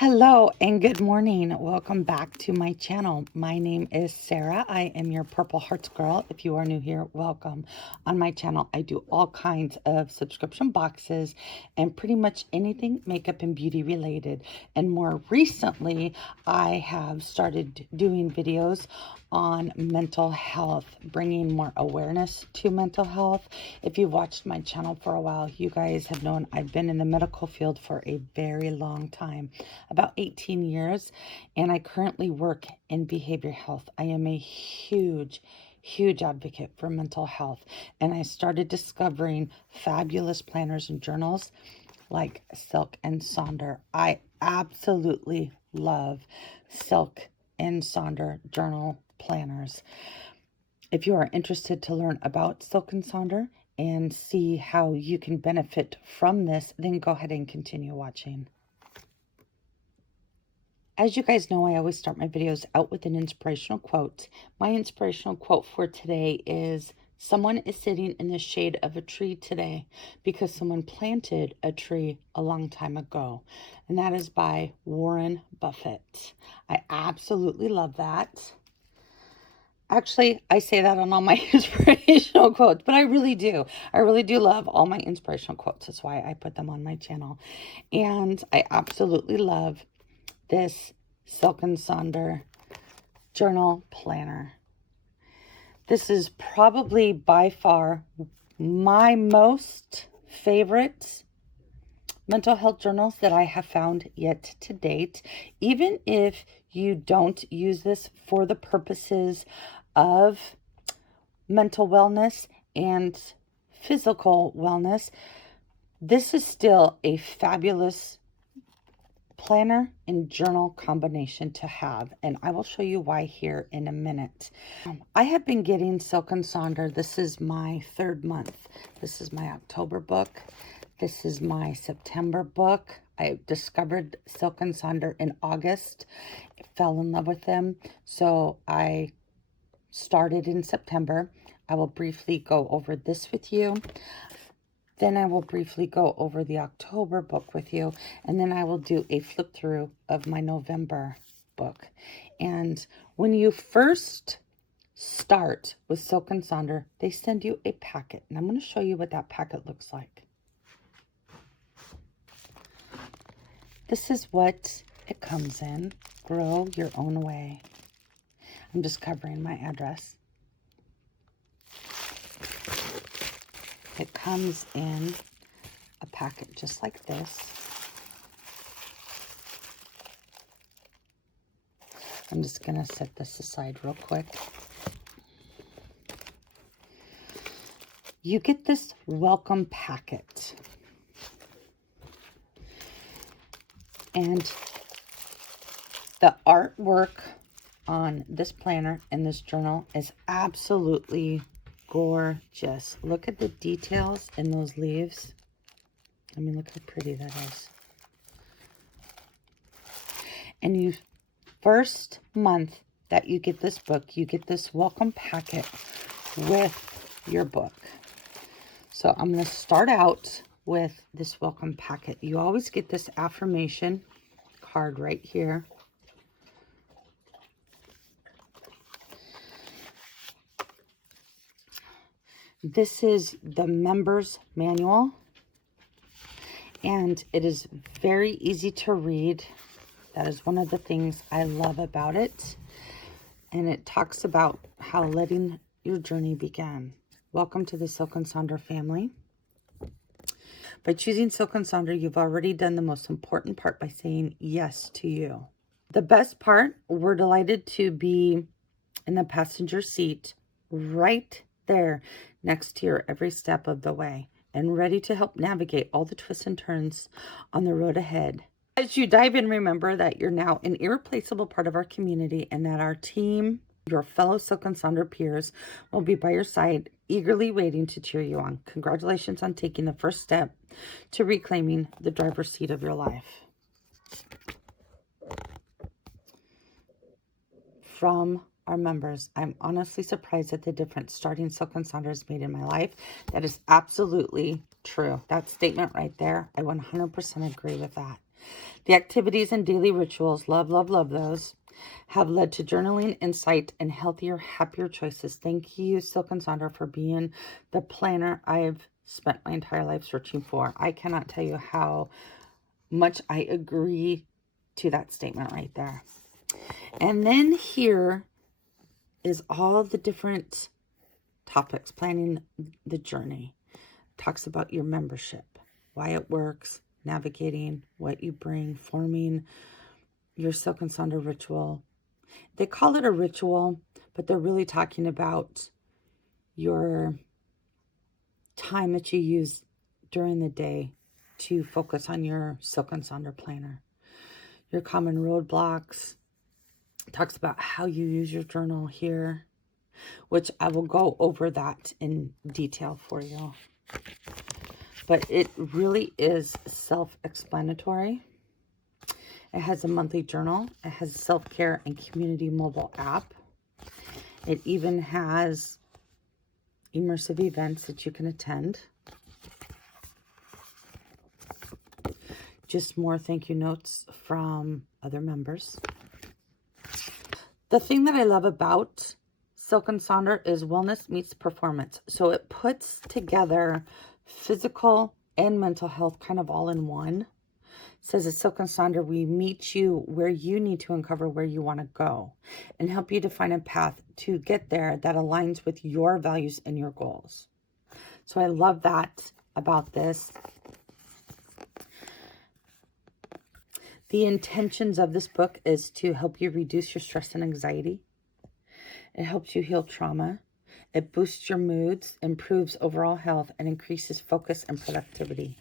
Hello and good morning. Welcome back to my channel. My name is Sarah. I am your Purple Hearts girl. If you are new here, welcome. On my channel, I do all kinds of subscription boxes and pretty much anything makeup and beauty related. And more recently, I have started doing videos on mental health, bringing more awareness to mental health. If you've watched my channel for a while, you guys have known I've been in the medical field for a very long time, about 18 years, and I currently work in behavior health. I am a huge advocate for mental health, and I started discovering fabulous planners and journals like Silk and Sonder. I absolutely love Silk and Sonder journal planners. If you are interested to learn about Silk and Sonder and see how you can benefit from this, then go ahead and continue watching. As you guys know, I always start my videos out with an inspirational quote. My inspirational quote for today is, "Someone is sitting in the shade of a tree today because someone planted a tree a long time ago." And that is by Warren Buffett. I absolutely love that. Actually, I say that on all my inspirational quotes, but I really do. I really do love all my inspirational quotes. That's why I put them on my channel. And I absolutely love this Silk and Sonder journal planner. This is probably by far my most favorite mental health journals that I have found yet to date. Even if you don't use this for the purposes of mental wellness and physical wellness, this is still a fabulous planner and journal combination to have, and I will show you why here in a minute. I have been getting Silk and Sonder. This is my third month. This is my October book. This is my September book. I discovered Silk and Sonder in August, fell in love with them, so I started in September. I will briefly go over this with you. Then I will briefly go over the October book with you, and then I will do a flip through of my November book. And when you first start with Silk and Sonder, they send you a packet, and I'm going to show you what that packet looks like. This is what it comes in. Grow your own way. I'm just covering my address. It comes in a packet just like this. I'm just going to set this aside real quick. You get this welcome packet. And the artwork on this planner and this journal is absolutely gorgeous. Look at the details in those leaves. I mean, look how pretty that is. And you, first month that you get this book, you get this welcome packet with your book. So I'm going to start out with this welcome packet. You always get this affirmation card right here. This is the member's manual, and it is very easy to read. That is one of the things I love about it. And it talks about how letting your journey begin. Welcome to the Silk and Sonder family. By choosing Silk and Sonder, you've already done the most important part by saying yes to you. The best part, we're delighted to be in the passenger seat right there next to your every step of the way and ready to help navigate all the twists and turns on the road ahead. As you dive in, remember that you're now an irreplaceable part of our community and that our team, your fellow Silk and Sonder peers, will be by your side, eagerly waiting to cheer you on. Congratulations on taking the first step to reclaiming the driver's seat of your life. From our members, I'm honestly surprised at the difference starting Silk and Sonder has made in my life. That is absolutely true. That statement right there, I 100% agree with that. The activities and daily rituals, love, love, love those, have led to journaling, insight, and healthier, happier choices. Thank you, Silk Sonder, for being the planner I've spent my entire life searching for. I cannot tell you how much I agree to that statement right there. And then here is all the different topics. Planning the journey. Talks about your membership, why it works, navigating, what you bring, forming your Silk Sonder ritual. They call it a ritual, but they're really talking about your time that you use during the day to focus on your Silk Sonder planner. Your common roadblocks. Talks about how you use your journal here, which I will go over that in detail for you. But it really is self-explanatory. It has a monthly journal. It has a self-care and community mobile app. It even has immersive events that you can attend. Just more thank you notes from other members. The thing that I love about Silk Sonder is wellness meets performance. So it puts together physical and mental health kind of all in one. It says at Silk Sonder, we meet you where you need to uncover where you want to go and help you define a path to get there that aligns with your values and your goals. So I love that about this. The intentions of this book is to help you reduce your stress and anxiety. It helps you heal trauma. It boosts your moods, improves overall health, and increases focus and productivity.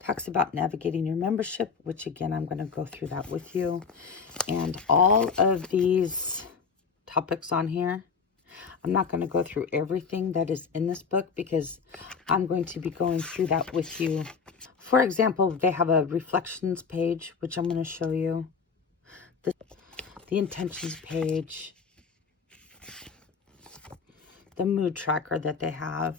Talks about navigating your membership, which again, I'm going to go through that with you. And all of these topics on here, I'm not going to go through everything that is in this book because I'm going to be going through that with you. For example, they have a reflections page, which I'm going to show you. The intentions page. The mood tracker that they have.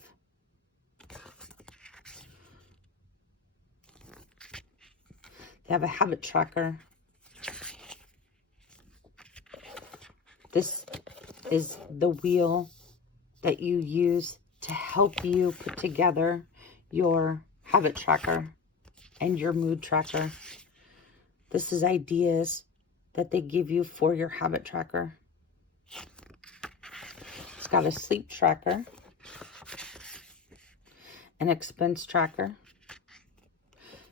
They have a habit tracker. This is the wheel that you use to help you put together your habit tracker and your mood tracker. This is ideas that they give you for your habit tracker. It's got a sleep tracker, an expense tracker.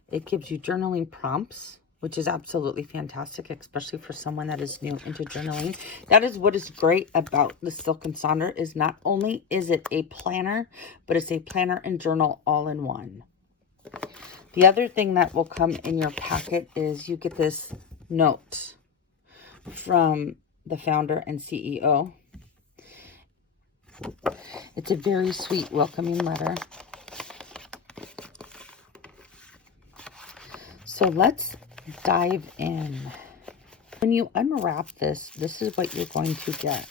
It gives you journaling prompts, which is absolutely fantastic, especially for someone that is new into journaling. That is what is great about the Silk Sonder, is not only is it a planner, but it's a planner and journal all in one. The other thing that will come in your packet is you get this note from the founder and CEO. It's a very sweet, welcoming letter. So let's dive in. When you unwrap this, this is what you're going to get.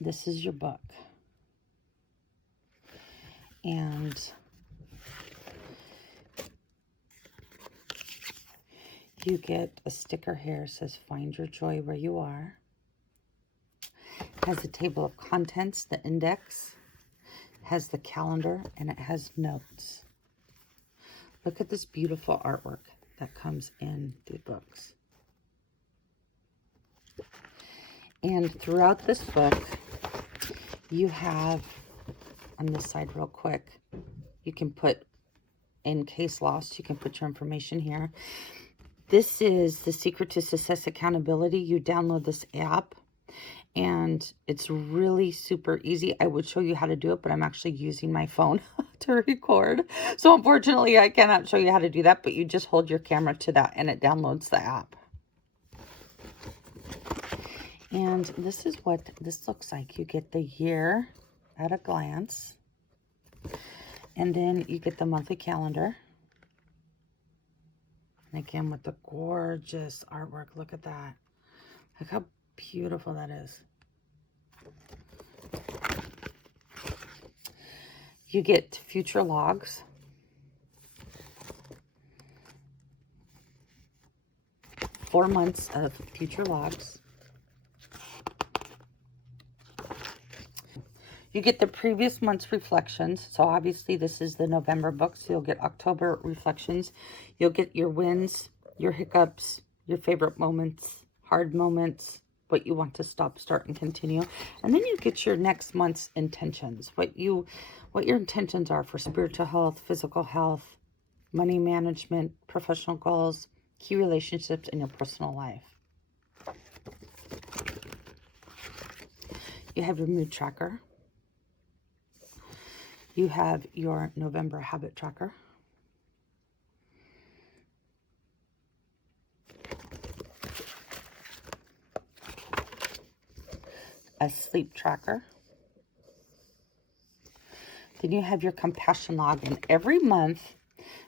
This is your book. And you get a sticker here. It says, find your joy where you are. It has a table of contents, the index, it has the calendar, and it has notes. Look at this beautiful artwork that comes in the books. And throughout this book, you have, on this side real quick, you can put, in case lost, you can put your information here. This is the secret to success accountability. You download this app. And it's really super easy. I would show you how to do it, but I'm actually using my phone to record. So unfortunately, I cannot show you how to do that, but you just hold your camera to that and it downloads the app. And this is what this looks like. You get the year at a glance. And then you get the monthly calendar. And again, with the gorgeous artwork, look at that. Look how beautiful that is. You get future logs. Four months of future logs. You get the previous month's reflections. So obviously this is the November book. So you'll get October reflections. You'll get your wins, your hiccups, your favorite moments, hard moments, what you want to stop, start, and continue. And then you get your next month's intentions. What your intentions are for spiritual health, physical health, money management, professional goals, key relationships, in your personal life. You have your mood tracker. You have your November habit tracker. A sleep tracker. Then you have your compassion log. And every month,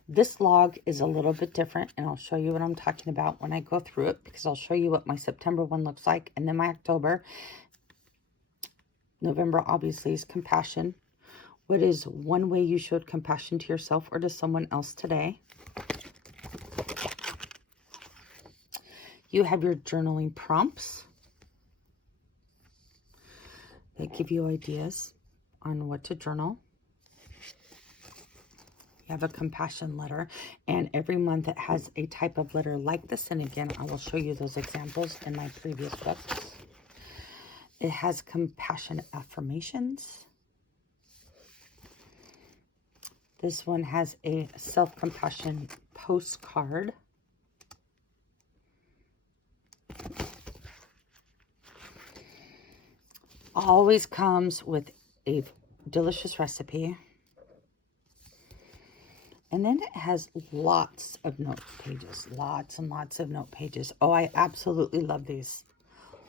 this log is a little bit different. And I'll show you what I'm talking about when I go through it, because I'll show you what my September one looks like. And then my October. November, obviously, is compassion. What is one way you showed compassion to yourself or to someone else today? You have your journaling prompts. They give you ideas on what to journal. You have a compassion letter, and every month it has a type of letter like this. And again, I will show you those examples in my previous books. It has compassion affirmations. This one has a self-compassion postcard. Always comes with a delicious recipe. And then it has lots of note pages. Lots and lots of note pages. Oh, I absolutely love these.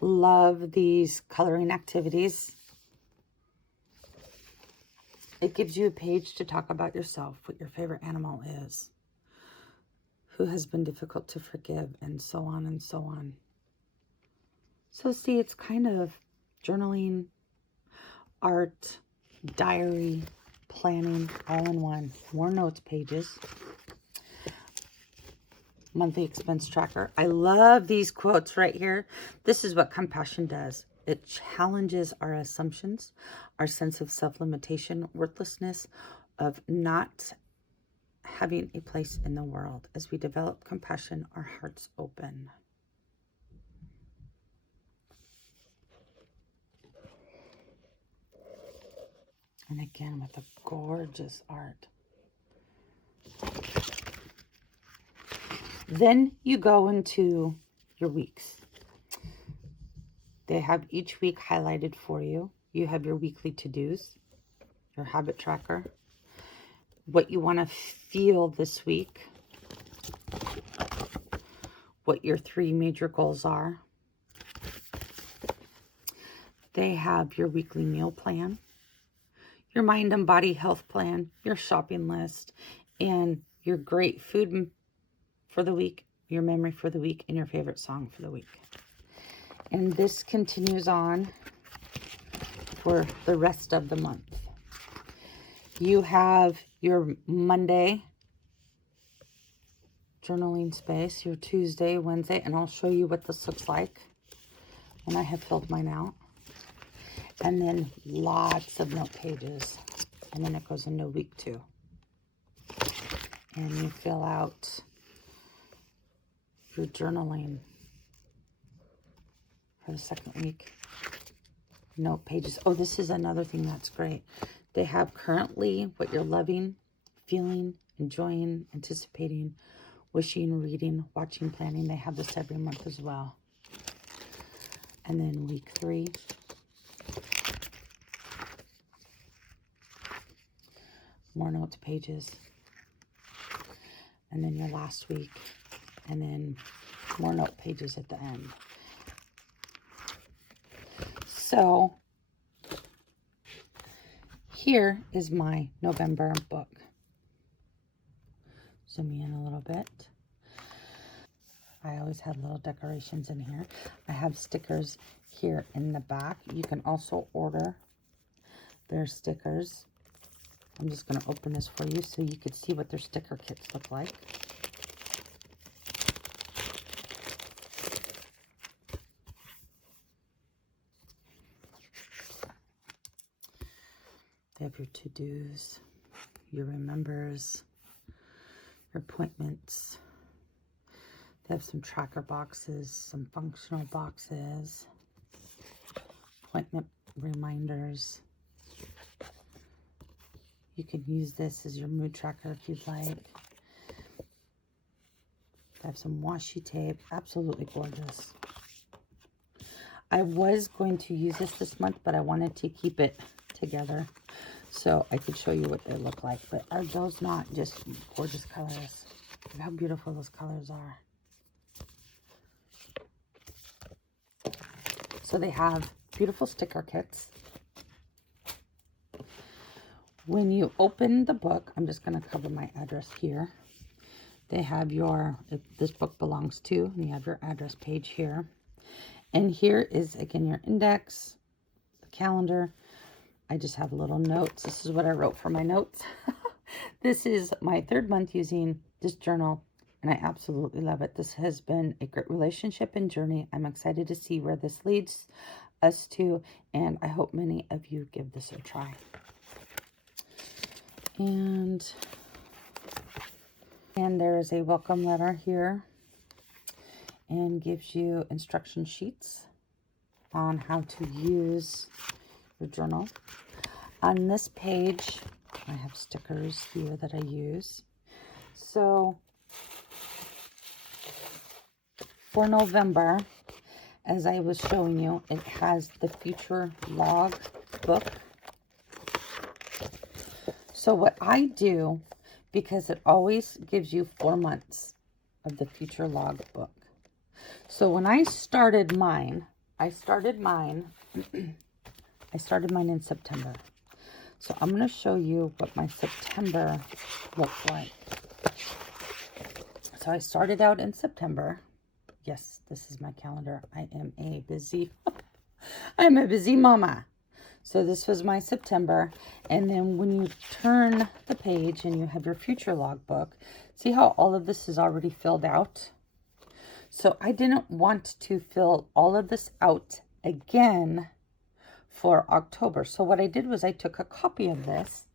Love these coloring activities. It gives you a page to talk about yourself, what your favorite animal is, who has been difficult to forgive, and so on and so on. So see, it's kind of journaling, art, diary, planning, all in one. More notes pages. Monthly expense tracker. I love these quotes right here. This is what compassion does. It challenges our assumptions, our sense of self-limitation, worthlessness, of not having a place in the world. As we develop compassion, our hearts open. And again, with the gorgeous art. Then you go into your weeks. They have each week highlighted for you. You have your weekly to-dos, your habit tracker, what you want to feel this week, what your 3 major goals are. They have your weekly meal plan, your mind and body health plan, your shopping list, and your great food for the week, your memory for the week, and your favorite song for the week. And this continues on for the rest of the month. You have your Monday journaling space, your Tuesday, Wednesday, and I'll show you what this looks like when I have filled mine out. And then lots of note pages. And then it goes into week 2. And you fill out your journaling for the second week. Note pages. Oh, this is another thing that's great. They have currently what you're loving, feeling, enjoying, anticipating, wishing, reading, watching, planning. They have this every month as well. And then week 3. More notes pages. And then your last week. And then more note pages at the end. So here is my November book. Zoom in a little bit. I always have little decorations in here. I have stickers here in the back. You can also order their stickers. I'm just going to open this for you so you could see what their sticker kits look like. They have your to-dos, your remembers, your appointments. They have some tracker boxes, some functional boxes, appointment reminders. You can use this as your mood tracker if you'd like. They have some washi tape. Absolutely gorgeous. I was going to use this month, but I wanted to keep it together so I could show you what they look like. But are those not just gorgeous colors? Look how beautiful those colors are. So they have beautiful sticker kits. When you open the book, I'm just going to cover my address here. They have your, if this book belongs to, and you have your address page here. And here is, again, your index, the calendar. I just have little notes. This is what I wrote for my notes. This is my 3rd month using this journal, and I absolutely love it. This has been a great relationship and journey. I'm excited to see where this leads us to, and I hope many of you give this a try. And there is a welcome letter here, and gives you instruction sheets on how to use your journal. On this page, I have stickers here that I use. So for November, as I was showing you, it has the future log book. So what I do, because it always gives you 4 months of the future log book. So when I started mine in September. So I'm going to show you what my September looked like. So I started out in September. Yes, this is my calendar. I'm a busy mama. So this was my September. And then when you turn the page and you have your future logbook, see how all of this is already filled out? So I didn't want to fill all of this out again for October. So what I did was I took a copy of this,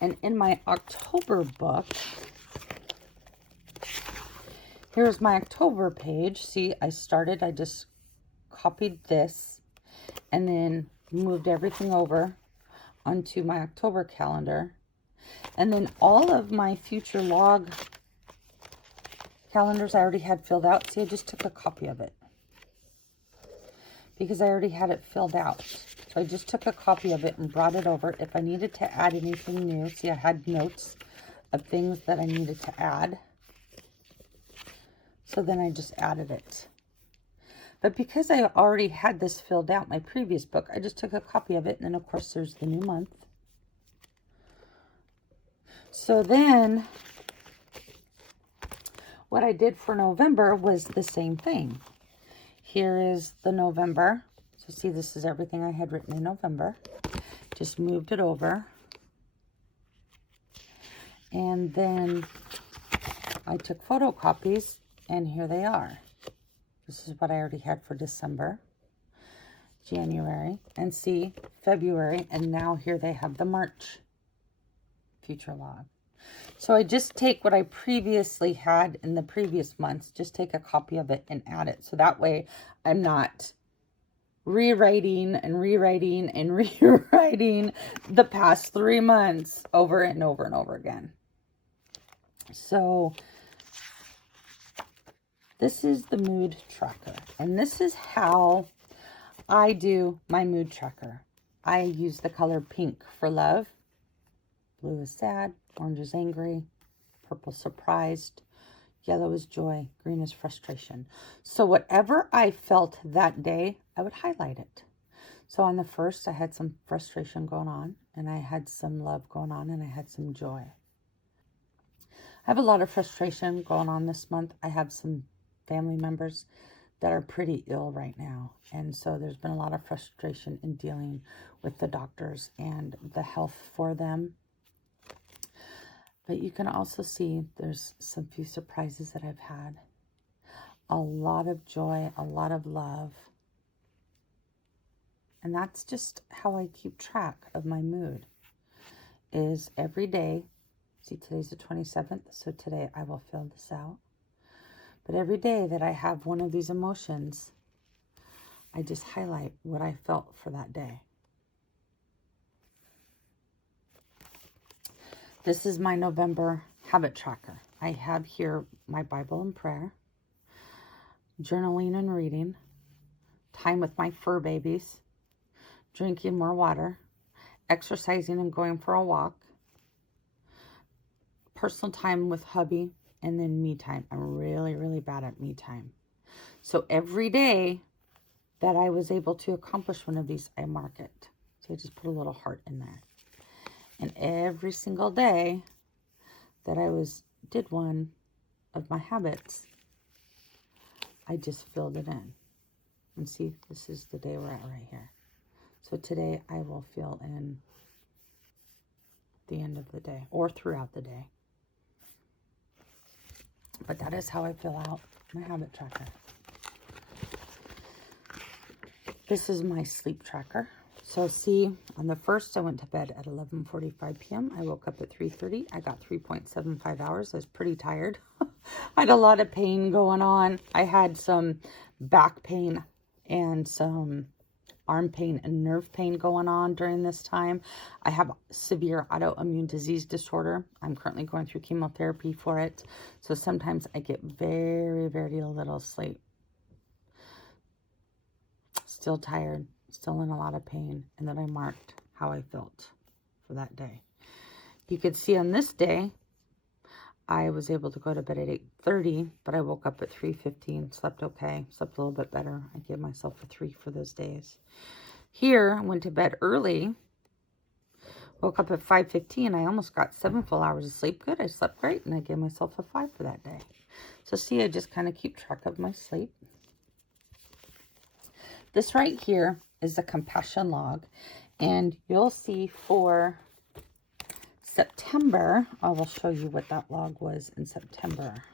and in my October book, here's my October page. See, I just copied this and then moved everything over onto my October calendar. And then all of my future log calendars I already had filled out. See, I just took a copy of it because I already had it filled out. So I just took a copy of it and brought it over. If I needed to add anything new, see, I had notes of things that I needed to add. So then I just added it. But because I already had this filled out, my previous book, I just took a copy of it. And then, of course, there's the new month. So then what I did for November was the same thing. Here is the November. So see, this is everything I had written in November. Just moved it over. And then I took photocopies, and here they are. This is what I already had for December, January, and see, February, and now here they have the March future log. So I just take what I previously had in the previous months, just take a copy of it and add it. So that way I'm not rewriting and rewriting and rewriting the past 3 months over and over and over again. So this is the mood tracker, and this is how I do my mood tracker. I use the color pink for love, blue is sad, orange is angry, purple surprised, yellow is joy, green is frustration. So whatever I felt that day, I would highlight it. So on the first, I had some frustration going on, and I had some love going on, and I had some joy. I have a lot of frustration going on this month. I have some family members that are pretty ill right now. And so there's been a lot of frustration in dealing with the doctors and the health for them. But you can also see there's some few surprises that I've had. A lot of joy, a lot of love. And that's just how I keep track of my mood, is every day. See, today's the 27th, so today I will fill this out. But every day that I have one of these emotions, I just highlight what I felt for that day. This is my November habit tracker. I have here my Bible and prayer, journaling and reading, time with my fur babies, drinking more water, exercising and going for a walk, personal time with hubby, and then me time. I'm really, really bad at me time. So every day that I was able to accomplish one of these, I mark it. So I just put a little heart in there. And every single day that I did one of my habits, I just filled it in. And see, this is the day we're at right here. So today I will fill in the end of the day or throughout the day. But that is how I fill out my habit tracker. This is my sleep tracker. So see, on the 1st, I went to bed at 11:45 p.m. I woke up at 3:30. I got 3.75 hours. I was pretty tired. I had a lot of pain going on. I had some back pain and some arm pain and nerve pain going on during this time. I have severe autoimmune disease disorder. I'm currently going through chemotherapy for it. So sometimes I get very, very little sleep. Still tired, still in a lot of pain. And then I marked how I felt for that day. You could see on this day, I was able to go to bed at 8:30, but I woke up at 3:15, slept okay, slept a little bit better. I gave myself a 3 for those days. Here, I went to bed early, woke up at 5:15. I almost got 7 full hours of sleep. Good, I slept great, and I gave myself a 5 for that day. So see, I just kind of keep track of my sleep. This right here is the compassion log, and you'll see for September, I will show you what that log was in September.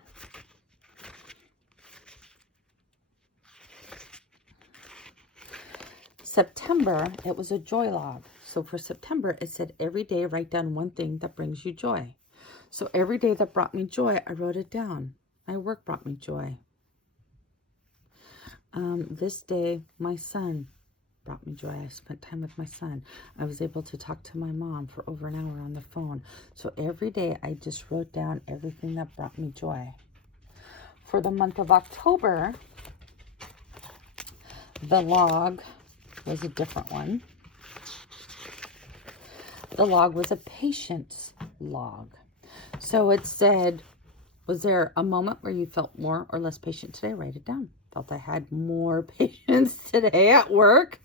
September, it was a joy log. So for September, it said every day write down one thing that brings you joy. So every day that brought me joy, I wrote it down. My work brought me joy. This day, my son brought me joy. I spent time with my son. I was able to talk to my mom for over an hour on the phone. So every day I just wrote down everything that brought me joy. For the month of October, the log was a different one. The log was a patience log. So it said, was there a moment where you felt more or less patient today? Write it down. Felt I had more patience today at work.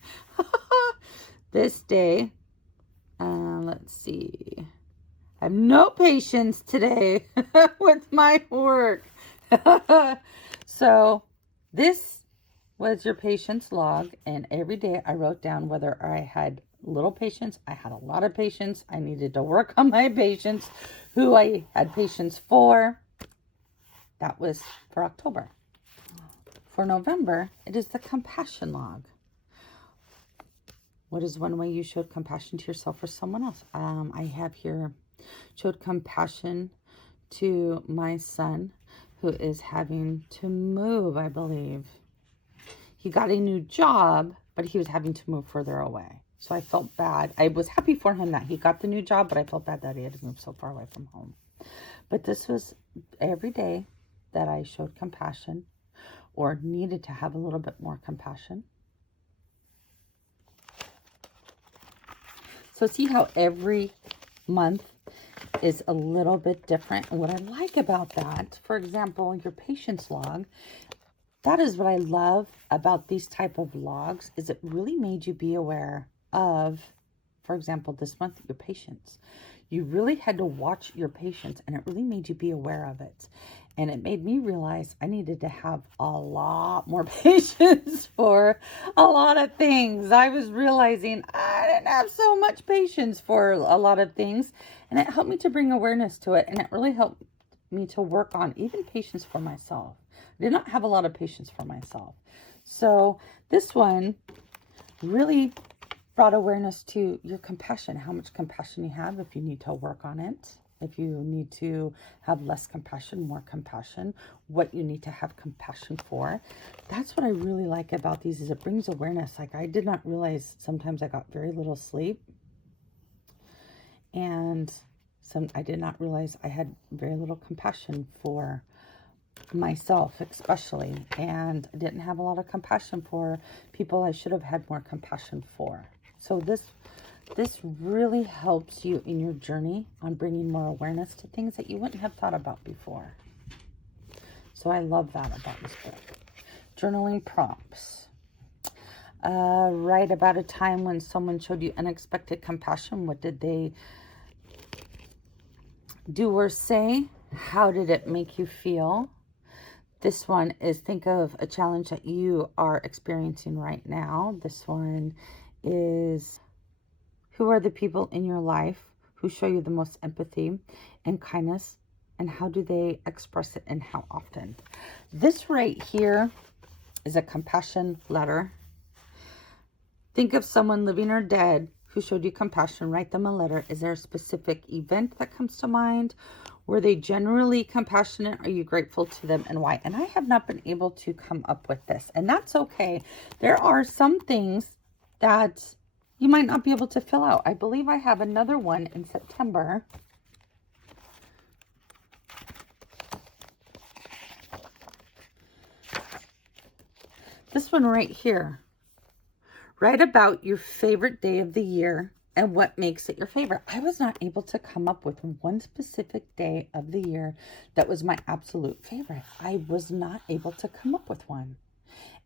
This day, let's see. I have no patience today with my work. So this was your patience log. And every day I wrote down whether I had little patience, I had a lot of patience, I needed to work on my patience, who I had patience for. That was for October. For November, it is the compassion log. What is one way you showed compassion to yourself or someone else? I have here, showed compassion to my son who is having to move, I believe. He got a new job, but he was having to move further away. So I felt bad. I was happy for him that he got the new job, but I felt bad that he had to move so far away from home. But this was every day that I showed compassion or needed to have a little bit more compassion. So see how every month is a little bit different. And what I like about that, for example, your patience log, that is what I love about these type of logs, is it really made you be aware of, for example, this month, your patience. You really had to watch your patience, and it really made you be aware of it. And it made me realize I needed to have a lot more patience for a lot of things. I was realizing I didn't have so much patience for a lot of things, and it helped me to bring awareness to it, and it really helped me to work on even patience for myself. I did not have a lot of patience for myself. So this one really brought awareness to your compassion, how much compassion you have, if you need to work on it, if you need to have less compassion, more compassion, what you need to have compassion for. That's what I really like about these, is it brings awareness. Like, I did not realize sometimes I got very little sleep, and I did not realize I had very little compassion for myself, especially, and I didn't have a lot of compassion for people I should have had more compassion for. So this really helps you in your journey on bringing more awareness to things that you wouldn't have thought about before. So I love that about this book. Journaling prompts. Write about a time when someone showed you unexpected compassion. What did they do or say? How did it make you feel? This one is, think of a challenge that you are experiencing right now. This one is, who are the people in your life who show you the most empathy and kindness, and how do they express it, and how often? This right here is a compassion letter. Think of someone living or dead who showed you compassion. Write them a letter. Is there a specific event that comes to mind? Were they generally compassionate? Are you grateful to them, and why? And I have not been able to come up with this, and that's okay. There are some things that you might not be able to fill out. I believe I have another one in September. This one right here. Write about your favorite day of the year and what makes it your favorite. I was not able to come up with one specific day of the year that was my absolute favorite. I was not able to come up with one.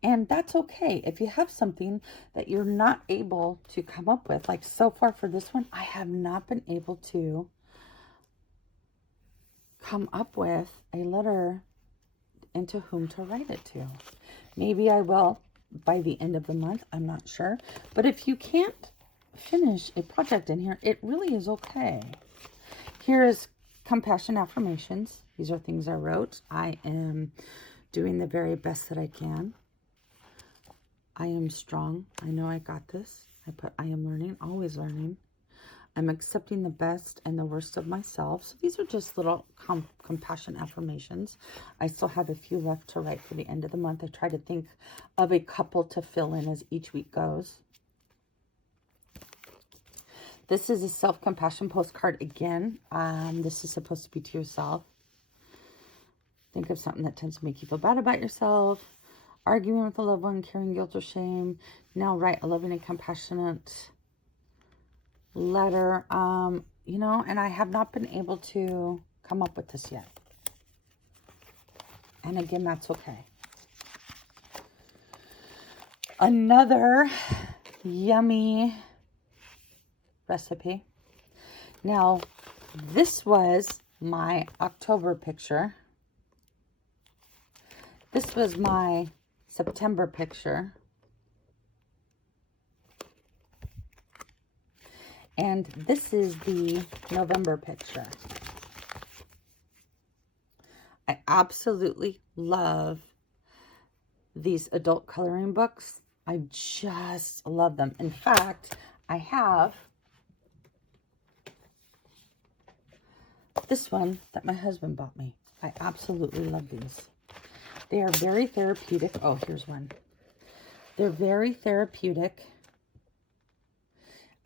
And that's okay. If you have something that you're not able to come up with, like so far for this one, I have not been able to come up with a letter into whom to write it to. Maybe I will by the end of the month. I'm not sure. But if you can't finish a project in here, it really is okay. Here is compassion affirmations. These are things I wrote. I am doing the very best that I can. I am strong. I know I got this. I put I am learning, always learning. I'm accepting the best and the worst of myself. So these are just little compassion affirmations. I still have a few left to write for the end of the month. I try to think of a couple to fill in as each week goes. This is a self-compassion postcard again. This is supposed to be to yourself. Think of something that tends to make you feel bad about yourself. Arguing with a loved one, carrying guilt or shame. Now write a loving and compassionate letter. You know, and I have not been able to come up with this yet. And again, that's okay. Another yummy recipe. Now, this was my October picture. This was my September picture. And this is the November picture. I absolutely love these adult coloring books. I just love them. In fact, I have this one that my husband bought me. I absolutely love these. They are very therapeutic. Oh, here's one. They're very therapeutic.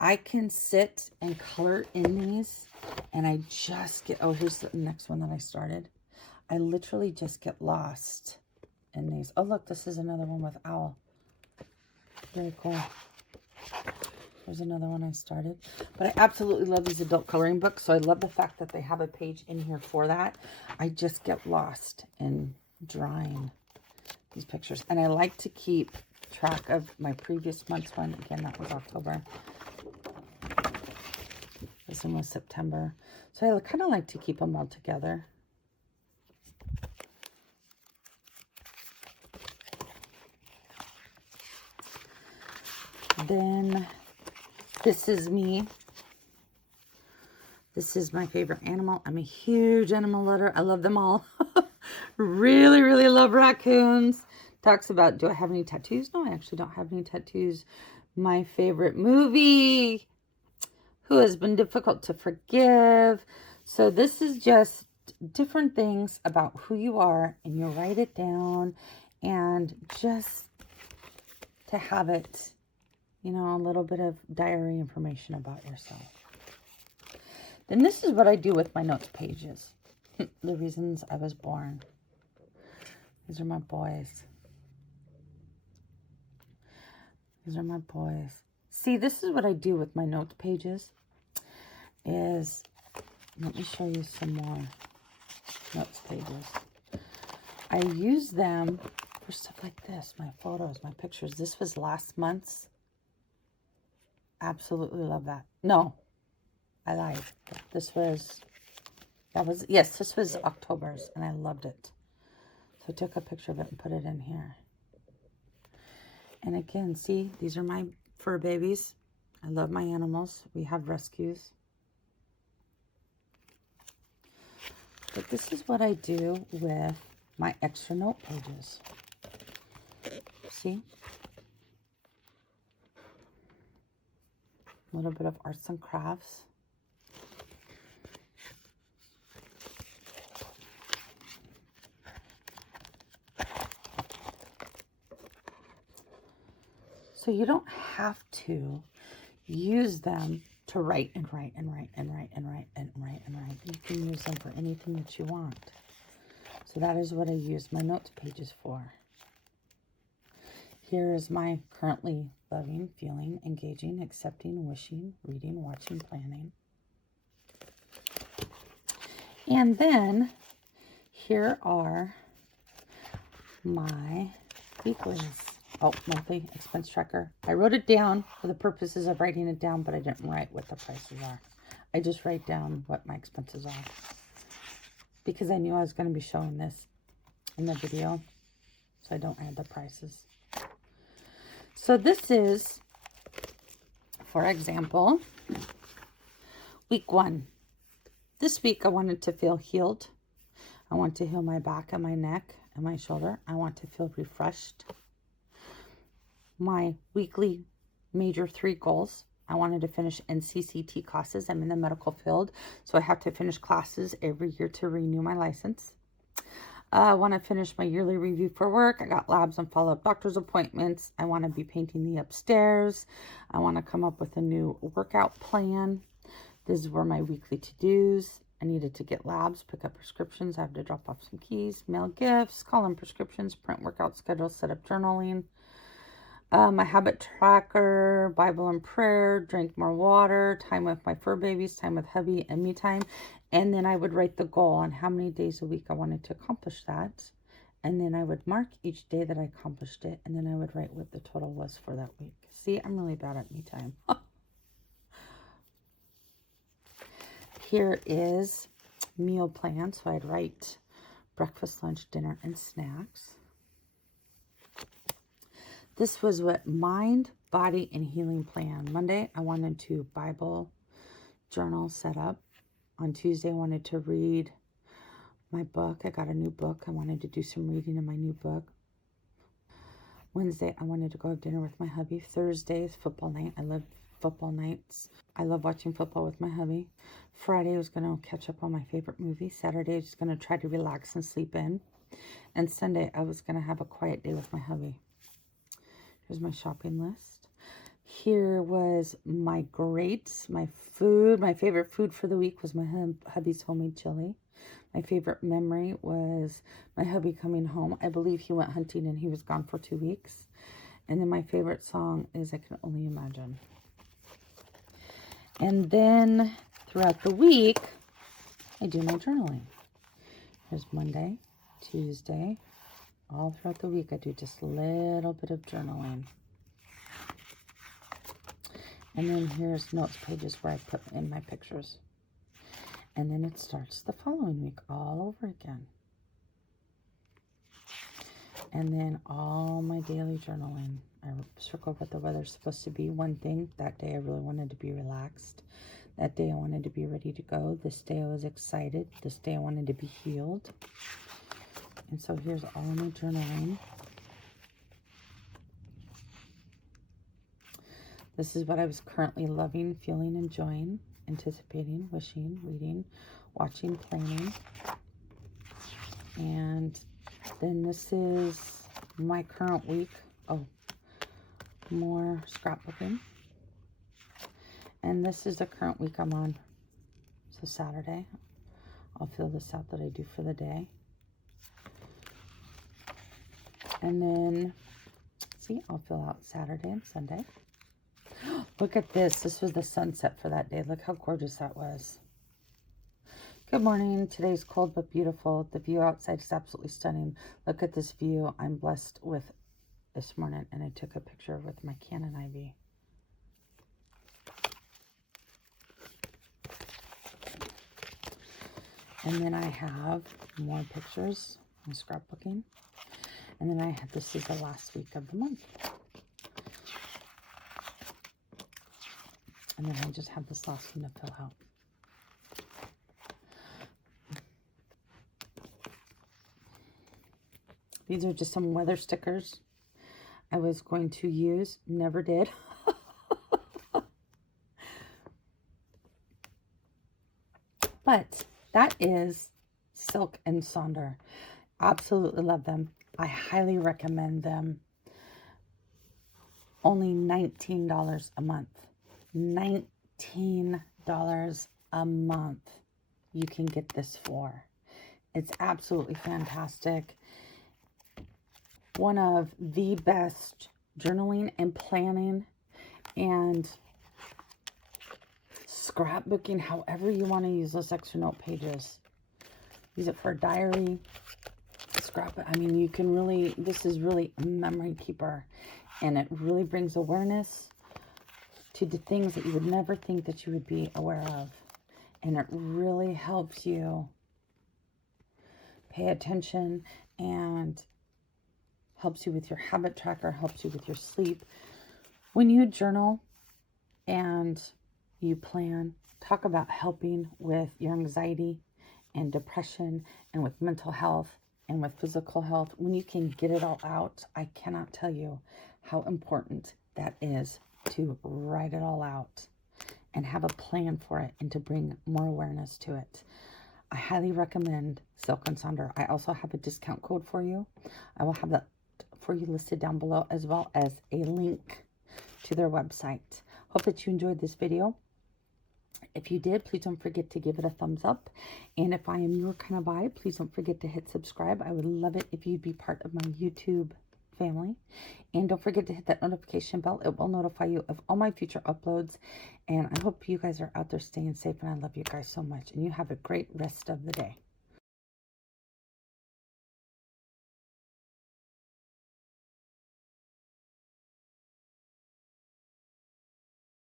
I can sit and color in these, and I just get, oh, here's the next one that I started. I literally just get lost in these. Oh, look, this is another one with owl. Very cool. There's another one I started. But I absolutely love these adult coloring books, so I love the fact that they have a page in here for that. I just get lost in drawing these pictures. And I like to keep track of my previous month's one. Again, that was October. season was September. So I kind of like to keep them all together. Then this is me. This is my favorite animal. I'm a huge animal lover. I love them all. Really, really love raccoons. Talks about, do I have any tattoos? No, I actually don't have any tattoos. My favorite movie, Who Has Been Difficult to Forgive. So this is just different things about who you are, and you write it down, and just to have it, you know, a little bit of diary information about yourself. Then this is what I do with my notes pages. The reasons I was born. These are my boys. These are my boys. See, this is what I do with my notes pages. Is, let me show you some more notes pages. I use them for stuff like this. My photos, my pictures. This was last month's. Absolutely love that. No, I lied. This was October's, and I loved it. So I took a picture of it and put it in here. And again, see, these are my fur babies. I love my animals. We have rescues. But this is what I do with my extra note pages. See? A little bit of arts and crafts. So you don't have to use them to write and write and write and write and write and write and write. You can use them for anything that you want. So that is what I use my notes pages for. Here is my currently loving, feeling, engaging, accepting, wishing, reading, watching, planning. And then here are my weeklies. Oh, monthly expense tracker. I wrote it down for the purposes of writing it down, but I didn't write what the prices are. I just write down what my expenses are, because I knew I was going to be showing this in the video, so I don't add the prices. So this is, for example, week 1. This week I wanted to feel healed. I want to heal my back and my neck and my shoulder. I want to feel refreshed. My weekly major 3 goals. I wanted to finish NCCT classes. I'm in the medical field, so I have to finish classes every year to renew my license. I want to finish my yearly review for work. I got labs and follow-up doctor's appointments. I want to be painting the upstairs. I want to come up with a new workout plan. This were my weekly to-dos. I needed to get labs, pick up prescriptions. I have to drop off some keys, mail gifts, call in prescriptions, print workout schedules, set up journaling. My habit tracker, Bible and prayer, drink more water, time with my fur babies, time with hubby, and me time. And then I would write the goal on how many days a week I wanted to accomplish that. And then I would mark each day that I accomplished it. And then I would write what the total was for that week. See, I'm really bad at me time. Here is meal plan. So I'd write breakfast, lunch, dinner, and snacks. This was what mind, body, and healing plan. Monday, I wanted to Bible journal set up. On Tuesday, I wanted to read my book. I got a new book. I wanted to do some reading in my new book. Wednesday, I wanted to go have dinner with my hubby. Thursday is football night. I love football nights. I love watching football with my hubby. Friday, I was going to catch up on my favorite movie. Saturday, I was just going to try to relax and sleep in. And Sunday, I was going to have a quiet day with my hubby. Here's my shopping list. Here was my greats, my food. My favorite food for the week was my hubby's homemade chili. My favorite memory was my hubby coming home. I believe he went hunting and he was gone for 2 weeks. And then my favorite song is I Can Only Imagine. And then throughout the week, I do my journaling. Here's Monday, Tuesday. All throughout the week, I do just a little bit of journaling. And then here's notes pages where I put in my pictures. And then it starts the following week all over again. And then all my daily journaling. I circled what the weather's supposed to be. One thing, that day I really wanted to be relaxed. That day I wanted to be ready to go. This day I was excited. This day I wanted to be healed. And so here's all my journaling. This is what I was currently loving, feeling, enjoying, anticipating, wishing, reading, watching, planning. And then this is my current week. Oh, more scrapbooking. And this is the current week I'm on. So Saturday, I'll fill this out that I do for the day. And then, see, I'll fill out Saturday and Sunday. Look at this. This was the sunset for that day. Look how gorgeous that was. Good morning. Today's cold but beautiful. The view outside is absolutely stunning. Look at this view I'm blessed with this morning. And I took a picture with my Canon IV. And then I have more pictures. I'm scrapbooking. And then I have, this is the last week of the month. And then I just have this last one to fill out. These are just some weather stickers I was going to use. Never did. But that is Silk and Sonder. Absolutely love them. I highly recommend them. Only $19 a month. $19 a month you can get this for. It's absolutely fantastic. One of the best journaling and planning and scrapbooking, however you want to use those extra note pages. Use it for a diary, scrapbook. I mean, you can really, this is really a memory keeper, and it really brings awareness to the things that you would never think that you would be aware of. And it really helps you pay attention and helps you with your habit tracker, helps you with your sleep. When you journal and you plan, talk about helping with your anxiety and depression and with mental health and with physical health. When you can get it all out, I cannot tell you how important that is to write it all out and have a plan for it and to bring more awareness to it. I highly recommend Silk and Sonder. I also have a discount code for you. I will have that for you listed down below, as well as a link to their website. Hope that you enjoyed this video. If you did, please don't forget to give it a thumbs up. And if I am your kind of vibe, please don't forget to hit subscribe. I would love it if you'd be part of my YouTube family. And don't forget to hit that notification bell. It will notify you of all my future uploads. And I hope you guys are out there staying safe. And I love you guys so much. And you have a great rest of the day.